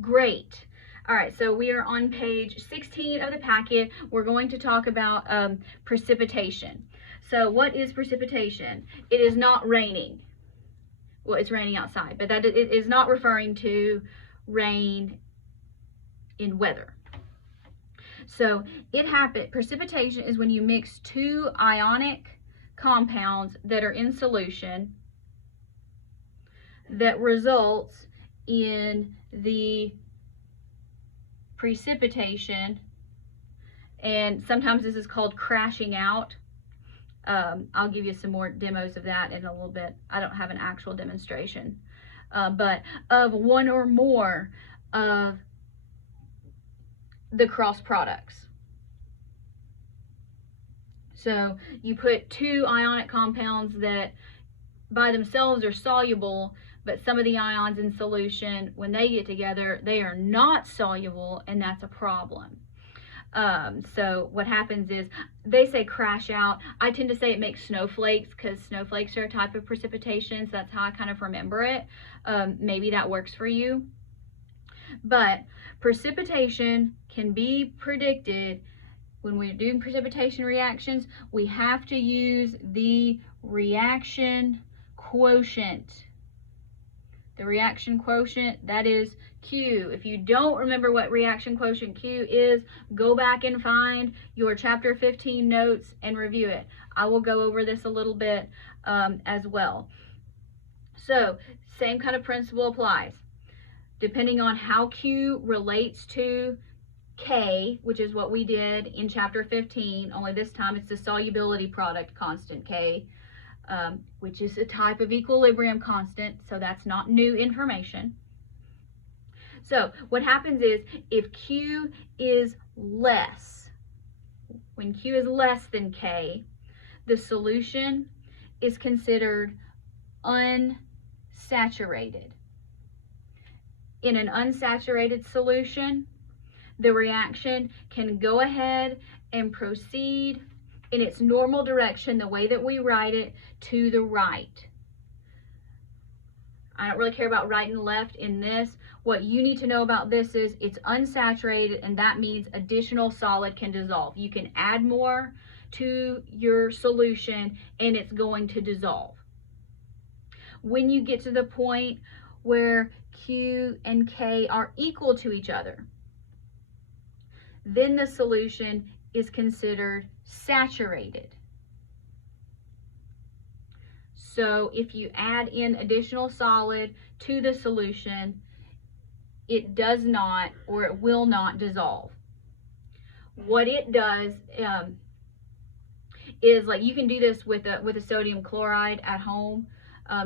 Great. All right, so we are on page 16 of the packet. We're going to talk about precipitation. So what is precipitation? It is not raining. Well, it's raining outside, but that it is not referring to rain in weather. So precipitation is when you mix two ionic compounds that are in solution that results in the precipitation, and sometimes this is called crashing out. I'll give you some more demos of that in a little bit. I don't have an actual demonstration, but of one or more of the cross products. So you put two ionic compounds that by themselves are soluble, but some of the ions in solution, when they get together, they are not soluble, and that's a problem. So what happens is, they say crash out. I tend to say it makes snowflakes, because snowflakes are a type of precipitation, so that's how I kind of remember it. Maybe that works for you. But precipitation can be predicted. When we're doing precipitation reactions, we have to use the reaction quotient. The reaction quotient, that is Q. If you don't remember what reaction quotient Q is, go back and find your chapter 15 notes and review it. I will go over this a little bit as well. So same kind of principle applies. Depending on how Q relates to K, which is what we did in chapter 15, only this time it's the solubility product constant K, which is a type of equilibrium constant, so that's not new information. So what happens is, if Q is less, when Q is less than K, the solution is considered unsaturated. In an unsaturated solution, the reaction can go ahead and proceed in its normal direction, the way that we write it, to the right. I don't really care about right and left in this. What you need to know about this is it's unsaturated, and that means additional solid can dissolve. You can add more to your solution and it's going to dissolve. When you get to the point where Q and K are equal to each other, then the solution is considered saturated. So if you add in additional solid to the solution, it does not, or it will not dissolve. What it does is, like, you can do this with a sodium chloride at home.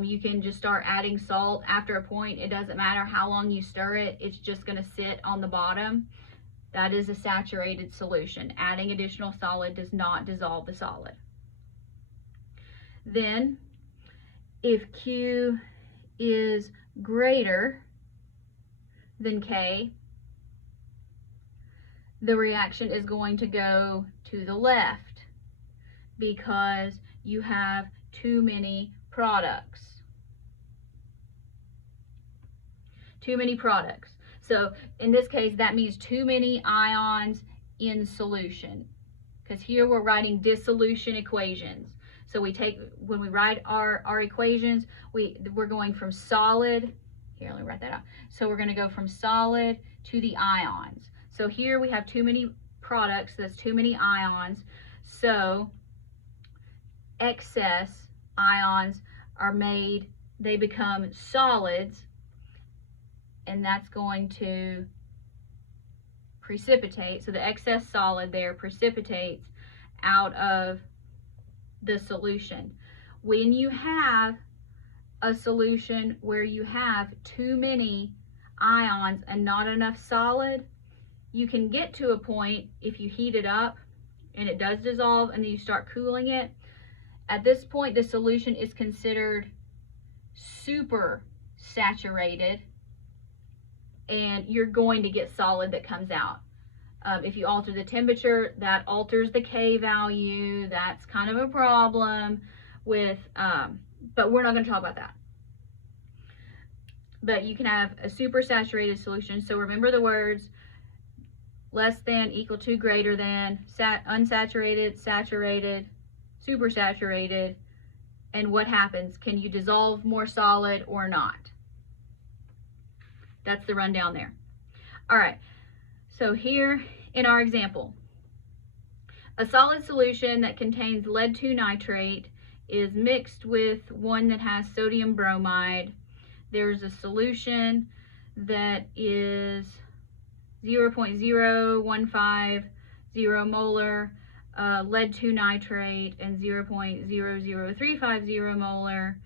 You can just start adding salt. After a point, it doesn't matter how long you stir it, it's just going to sit on the bottom. That is a saturated solution. Adding additional solid does not dissolve the solid. Then, if Q is greater than K, the reaction is going to go to the left because you have too many products. Too many products. So in this case, that means too many ions in solution, because here we're writing dissolution equations. So when we write our equations, we're going from solid, here, let me write that out. So we're going to go from solid to the ions. So here we have too many products, that's too many ions. So excess ions are made, they become solids, and that's going to precipitate. So the excess solid there precipitates out of the solution. When you have a solution where you have too many ions and not enough solid, you can get to a point, if you heat it up and it does dissolve and then you start cooling it, at this point the solution is considered super saturated, and you're going to get solid that comes out. If you alter the temperature, that alters the K value. That's kind of a problem with, but we're not going to talk about that. but you can have a supersaturated solution. So remember the words: less than, equal to, greater than, unsaturated, saturated, supersaturated, and what happens? Can you dissolve more solid or not? That's the rundown there. All right, so here in our example, a solid solution that contains lead 2 nitrate is mixed with one that has sodium bromide. There's a solution that is 0.0150 molar lead 2 nitrate and 0.00350 molar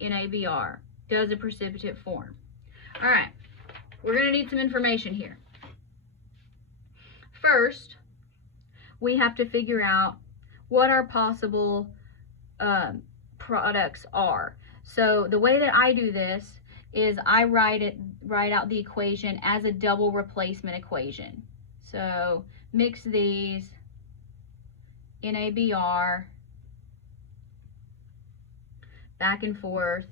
NaBr. Does a precipitate form? All right, we're going to need some information here. First, we have to figure out what our possible products are. So the way that I do this is I write out the equation as a double replacement equation. So mix these, NaBr, back and forth.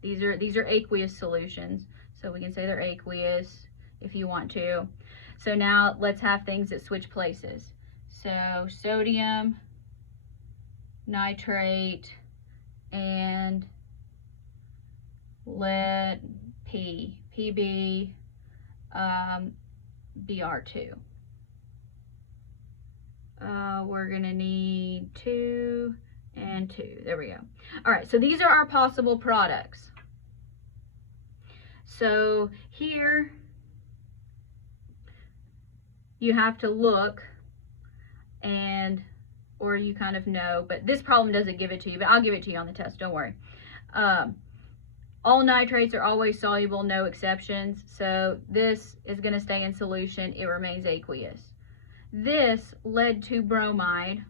These are aqueous solutions, so we can say they're aqueous if you want to. So now let's have things that switch places. So sodium nitrate and lead Pb Br2. We're gonna need 2 and 2. There we go. All right, so these are our possible products. So here you have to look, or you kind of know, but this problem doesn't give it to you, but I'll give it to you on the test, don't worry. All nitrates are always soluble, no exceptions. So this is going to stay in solution. It remains aqueous. This lead 2 bromide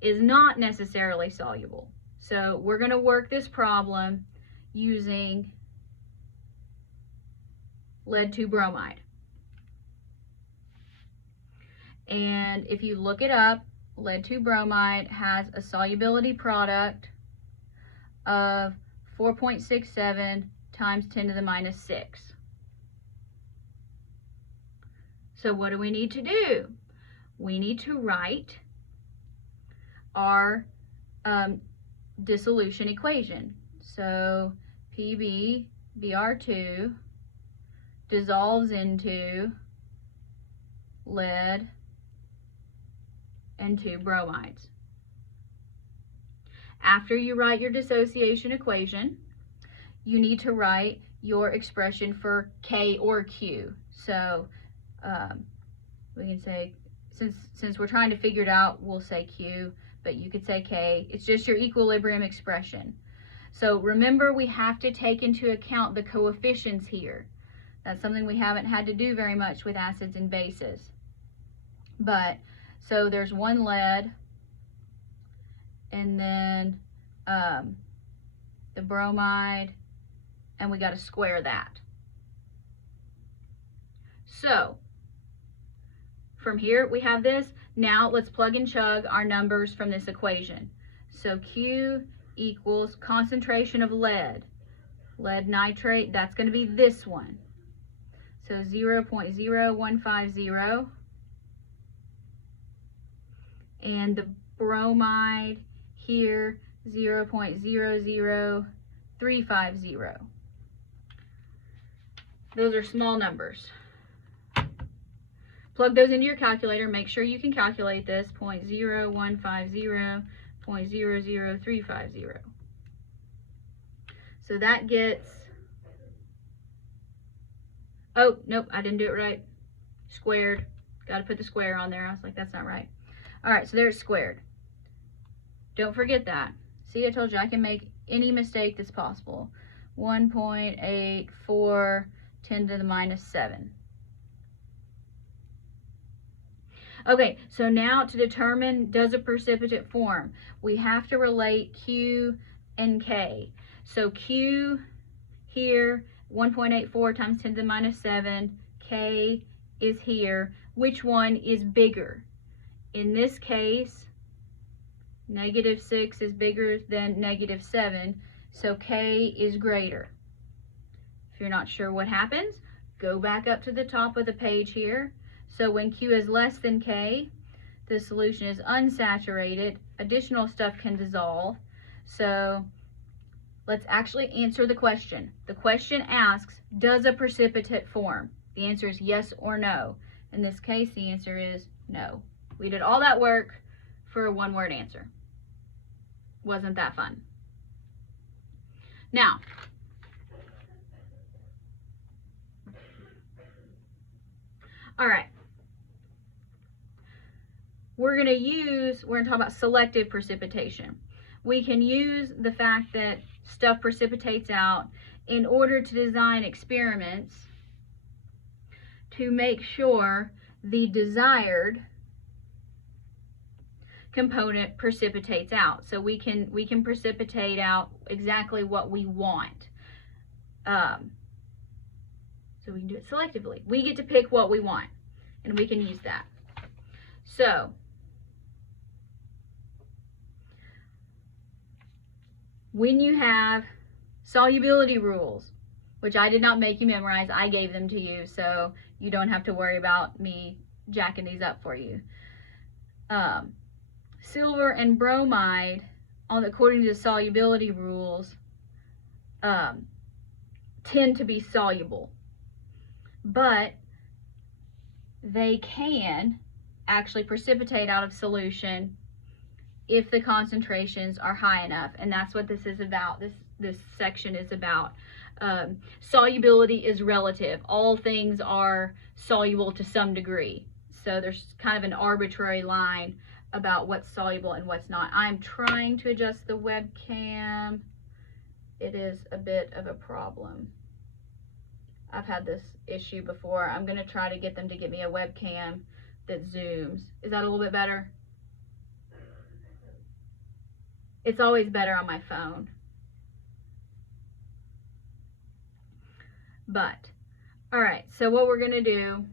is not necessarily soluble. So we're going to work this problem using lead 2 bromide. And if you look it up, lead 2 bromide has a solubility product of 4.67 times 10 to the minus 6. So what do we need to do? We need to write our dissolution equation. So PbBr2 dissolves into lead and 2 bromides. After you write your dissociation equation, you need to write your expression for K or Q. So we can say, since we're trying to figure it out, we'll say Q, but you could say K. It's just your equilibrium expression. So remember, we have to take into account the coefficients here. That's something we haven't had to do very much with acids and bases. But so there's one lead, and then the bromide, and we got to square that. So from here we have this. Now let's plug and chug our numbers from this equation. So Q equals concentration of lead nitrate, that's going to be this one. So 0.0150. And the bromide here, 0.00350. Those are small numbers. Plug those into your calculator. Make sure you can calculate this. 0.0150, 0.00350. So that gets, oh, nope, I didn't do it right. Squared. Got to put the square on there. I was like, that's not right. All right, so there's squared. Don't forget that. See, I told you I can make any mistake that's possible. 1.84, 10 to the minus 7. Okay, so now to determine does a precipitate form, we have to relate Q and K. So Q here, 1.84 times 10 to the minus 7. K is here. Which one is bigger? In this case, -6 is bigger than -7, so K is greater. If you're not sure what happens, go back up to the top of the page here. So when Q is less than K, the solution is unsaturated. Additional stuff can dissolve. So let's actually answer the question. The question asks, does a precipitate form? The answer is yes or no. In this case, the answer is no. We did all that work for a one-word answer. Wasn't that fun? Now, all right. We're going to talk about selective precipitation. We can use the fact that stuff precipitates out in order to design experiments to make sure the desired component precipitates out. So we can precipitate out exactly what we want. So we can do it selectively. We get to pick what we want, and we can use that. So when you have solubility rules, which I did not make you memorize, I gave them to you, so you don't have to worry about me jacking these up for you. Silver and bromide, according to the solubility rules, tend to be soluble, but they can actually precipitate out of solution if the concentrations are high enough, and that's what this is about. This section is about. Solubility is relative. All things are soluble to some degree. So there's kind of an arbitrary line about what's soluble and what's not. I'm trying to adjust the webcam. It is a bit of a problem. I've had this issue before. I'm going to try to get them to get me a webcam that zooms. Is that a little bit better? It's always better on my phone. But, all right, so what we're going to do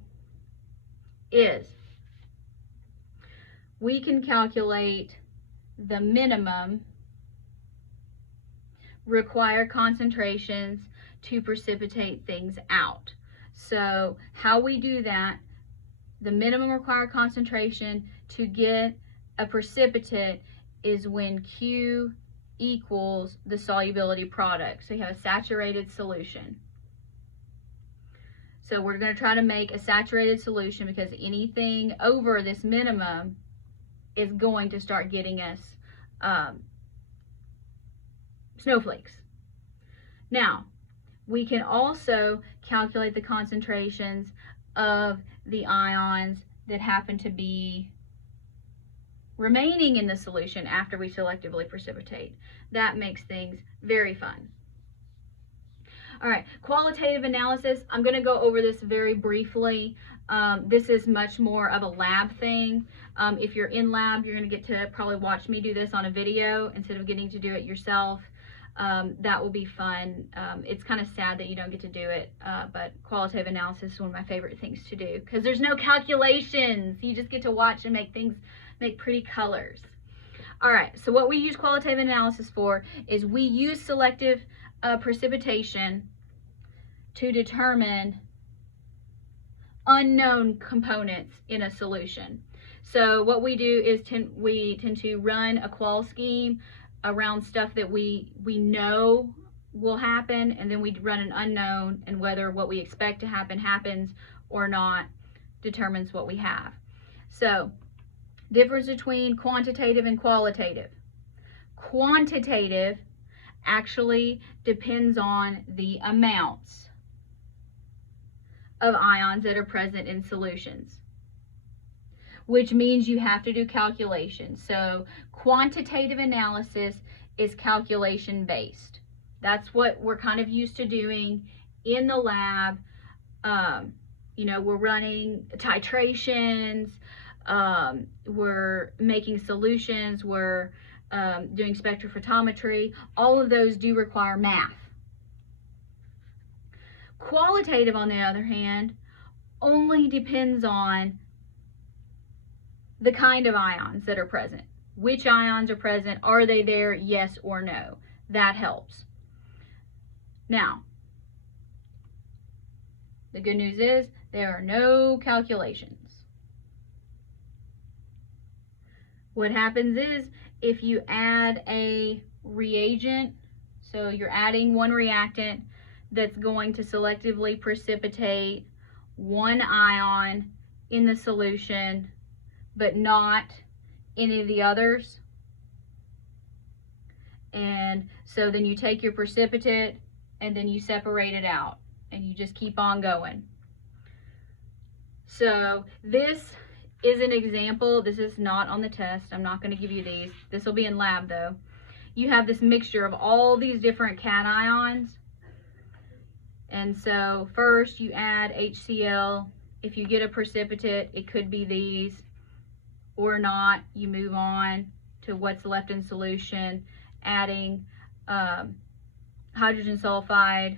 is we can calculate the minimum required concentrations to precipitate things out. So how we do that, the minimum required concentration to get a precipitate is when Q equals the solubility product. So you have a saturated solution. So we're going to try to make a saturated solution because anything over this minimum is going to start getting us snowflakes. Now, we can also calculate the concentrations of the ions that happen to be remaining in the solution after we selectively precipitate. That makes things very fun. All right, qualitative analysis. I'm going to go over this very briefly. This is much more of a lab thing. If you're in lab, you're going to get to probably watch me do this on a video instead of getting to do it yourself. That will be fun. It's kind of sad that you don't get to do it, but qualitative analysis is one of my favorite things to do because there's no calculations. You just get to watch and make pretty colors. All right, so what we use qualitative analysis for is we use selective precipitation to determine unknown components in a solution. So what we do is we tend to run a qual scheme around stuff that we know will happen, and then we run an unknown, and whether what we expect to happen happens or not determines what we have. So difference between quantitative and qualitative. Quantitative actually depends on the amounts of ions that are present in solutions, which means you have to do calculations. So quantitative analysis is calculation based. That's what we're kind of used to doing in the lab. We're running titrations, we're making solutions, we're doing spectrophotometry. All of those do require math. Qualitative, on the other hand, only depends on the kind of ions that are present. Which ions are present? Are they there? Yes or no? That helps. Now, The good news is there are no calculations. What happens is if you add a reagent, so you're adding one reactant that's going to selectively precipitate one ion in the solution, but not any of the others. And so then you take your precipitate and then you separate it out and you just keep on going. So this is an example. This is not on the test. I'm not going to give you these. This will be in lab though. You have this mixture of all these different cations. And so first you add HCl. If you get a precipitate, it could be these or not. You move on to what's left in solution, adding hydrogen sulfide.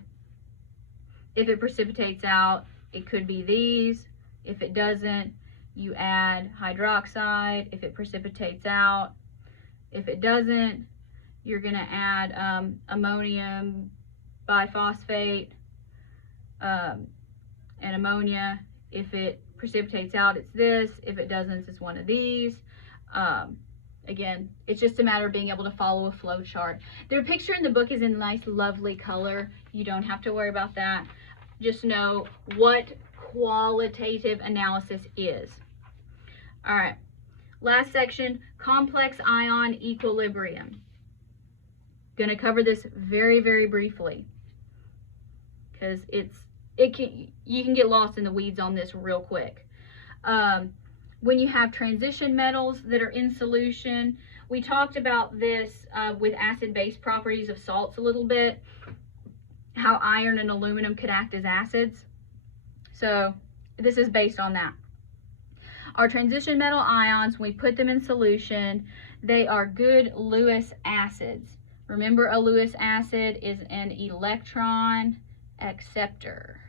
If it precipitates out, it could be these. If it doesn't, you add hydroxide. If it precipitates out, if it doesn't, you're going to add ammonium biphosphate and ammonia. If it precipitates out, it's this. If it doesn't, it's one of these. Again, it's just a matter of being able to follow a flow chart. Their picture in the book is in nice, lovely color. You don't have to worry about that. Just know what qualitative analysis is. All right, last section, complex ion equilibrium. Going to cover this very, very briefly because you can get lost in the weeds on this real quick. When you have transition metals that are in solution, we talked about this with acid-base properties of salts a little bit, how iron and aluminum could act as acids. So this is based on that. Our transition metal ions, when we put them in solution, they are good Lewis acids. Remember, a Lewis acid is an electron acceptor.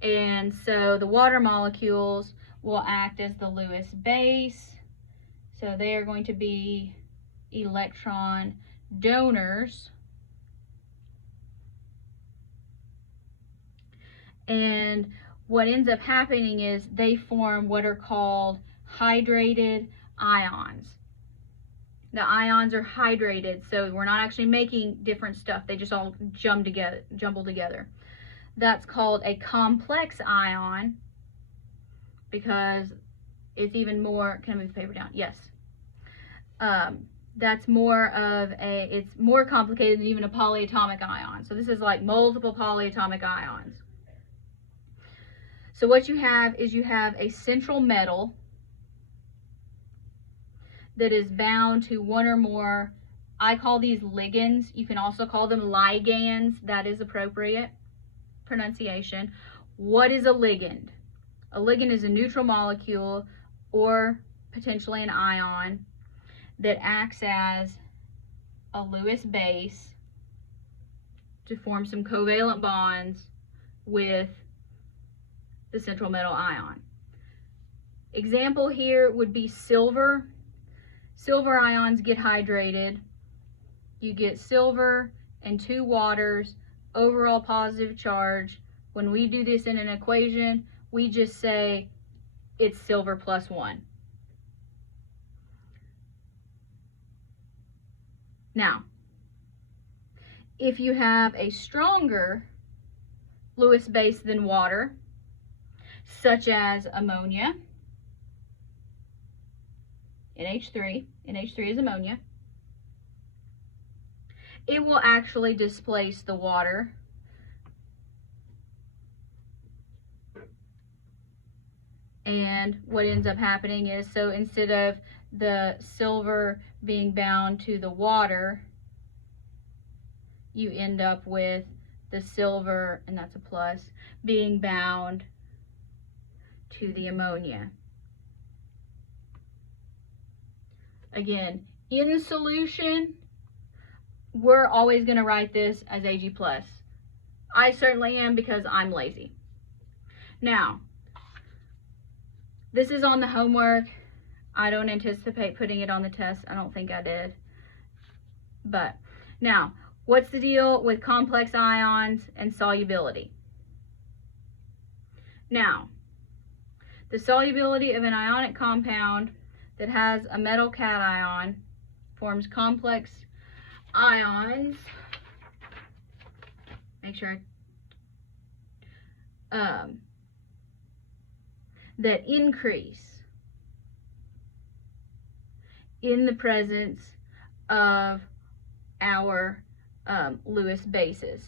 And so the water molecules will act as the Lewis base. So they are going to be electron donors. And what ends up happening is they form what are called hydrated ions. The ions are hydrated, so we're not actually making different stuff. They just all jumble together. That's called a complex ion because it's even more, can I move the paper down? Yes. That's more of it's more complicated than even a polyatomic ion. So this is like multiple polyatomic ions. So what you have is you have a central metal that is bound to one or more, I call these ligands. You can also call them ligands. That is appropriate pronunciation. What is a ligand? A ligand is a neutral molecule or potentially an ion that acts as a Lewis base to form some covalent bonds with the central metal ion. Example here would be silver. Silver ions get hydrated. You get silver and 2 waters, overall positive charge. When we do this in an equation, we just say it's silver plus 1. Now, if you have a stronger Lewis base than water, such as ammonia, NH3 is ammonia, it will actually displace the water and what ends up happening is, so instead of the silver being bound to the water, you end up with the silver, and that's a plus, being bound to the ammonia. Again, in solution, we're always going to write this as Ag+. I certainly am because I'm lazy. Now, this is on the homework. I don't anticipate putting it on the test. I don't think I did. But now, what's the deal with complex ions and solubility? Now, the solubility of an ionic compound that has a metal cation forms complex ions. Make sure that increase in the presence of our Lewis bases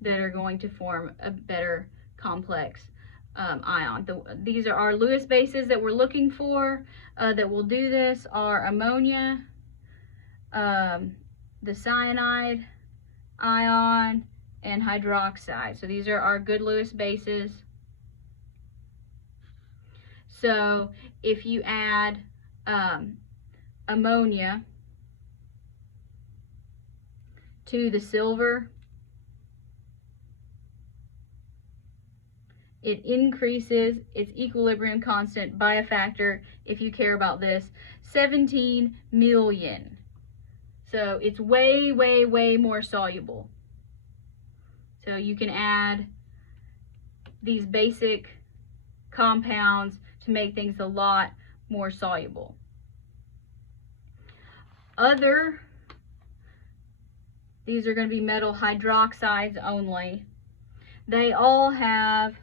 that are going to form a better complex ion. These are our Lewis bases that we're looking for that will do this are ammonia, the cyanide ion, and hydroxide. So these are our good Lewis bases. So if you add ammonia to the silver, it increases its equilibrium constant by a factor, if you care about this, 17 million. So it's way, way, way more soluble. So you can add these basic compounds to make things a lot more soluble. These are going to be metal hydroxides only. They all have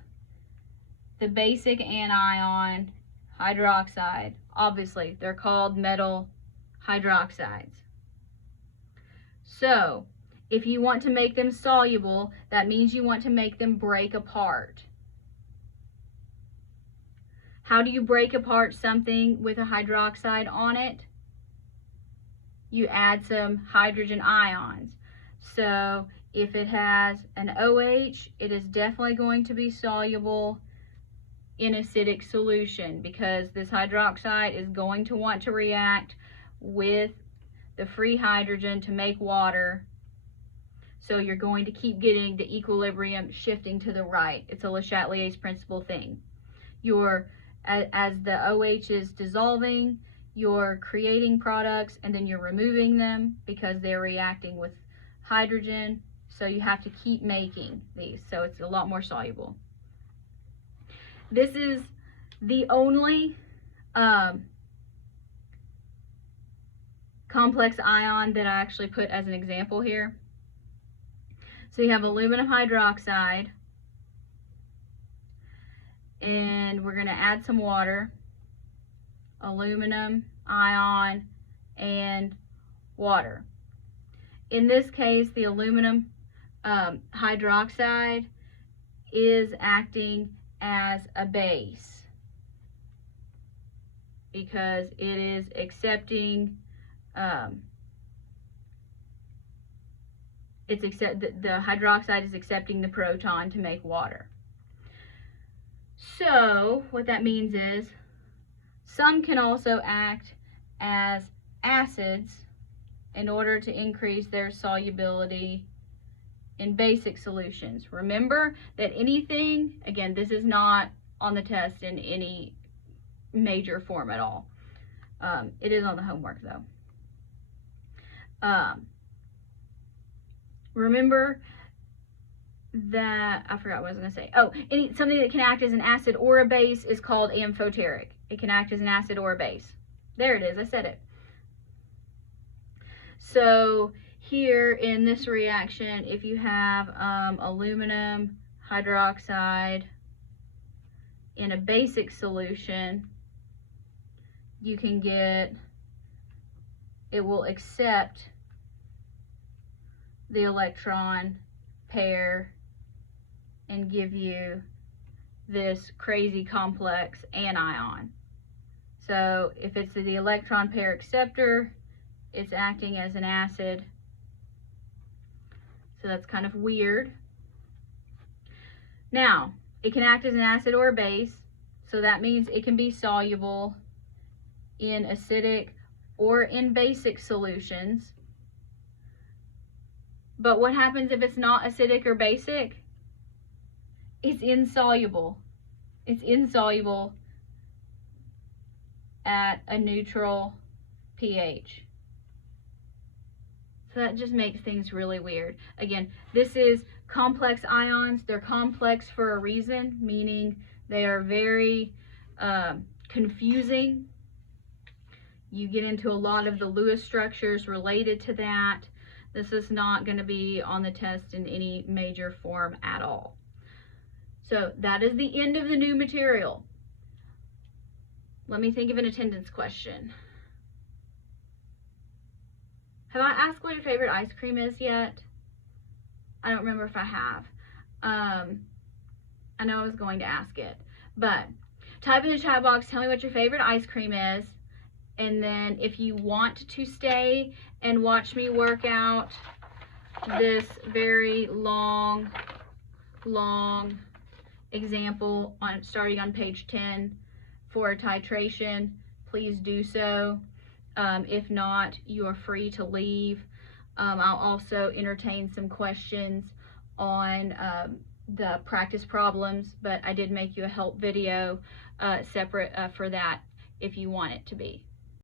the basic anion hydroxide. Obviously, they're called metal hydroxides. So, if you want to make them soluble, that means you want to make them break apart. How do you break apart something with a hydroxide on it? You add some hydrogen ions. So, if it has an OH, it is definitely going to be soluble in acidic solution because this hydroxide is going to want to react with the free hydrogen to make water. So you're going to keep getting the equilibrium shifting to the right. It's a Le Chatelier's principle thing. As the OH is dissolving, you're creating products and then you're removing them because they're reacting with hydrogen. So you have to keep making these. So it's a lot more soluble. This is the only complex ion that I actually put as an example here. So you have aluminum hydroxide, and we're going to add some water, aluminum ion, and water. In this case, the aluminum hydroxide is acting as a base because it is accepting the hydroxide is accepting the proton to make water. So what that means is some can also act as acids in order to increase their solubility in basic solutions. Remember that anything, again, this is not on the test in any major form at all. It is on the homework though. Remember that, I forgot what I was going to say. Oh, something that can act as an acid or a base is called amphoteric. It can act as an acid or a base. There it is, I said it. So here in this reaction, if you have aluminum hydroxide in a basic solution, you can get, it will accept the electron pair and give you this crazy complex anion. So if it's the electron pair acceptor, it's acting as an acid. So that's kind of weird. Now, it can act as an acid or a base, so that means it can be soluble in acidic or in basic solutions. But what happens if it's not acidic or basic? It's insoluble. It's insoluble at a neutral pH. So that just makes things really weird. Again, this is complex ions. They're complex for a reason, meaning they are very confusing. You get into a lot of the Lewis structures related to that. This is not going to be on the test in any major form at all. So that is the end of the new material. Let me think of an attendance question. Have I asked what your favorite ice cream is yet? I don't remember if I have. I know I was going to ask it, but type in the chat box, tell me what your favorite ice cream is, and then if you want to stay and watch me work out this very long example starting on page 10 for a titration, please do so. If not, you are free to leave. I'll also entertain some questions on the practice problems, but I did make you a help video separate for that if you want it to be.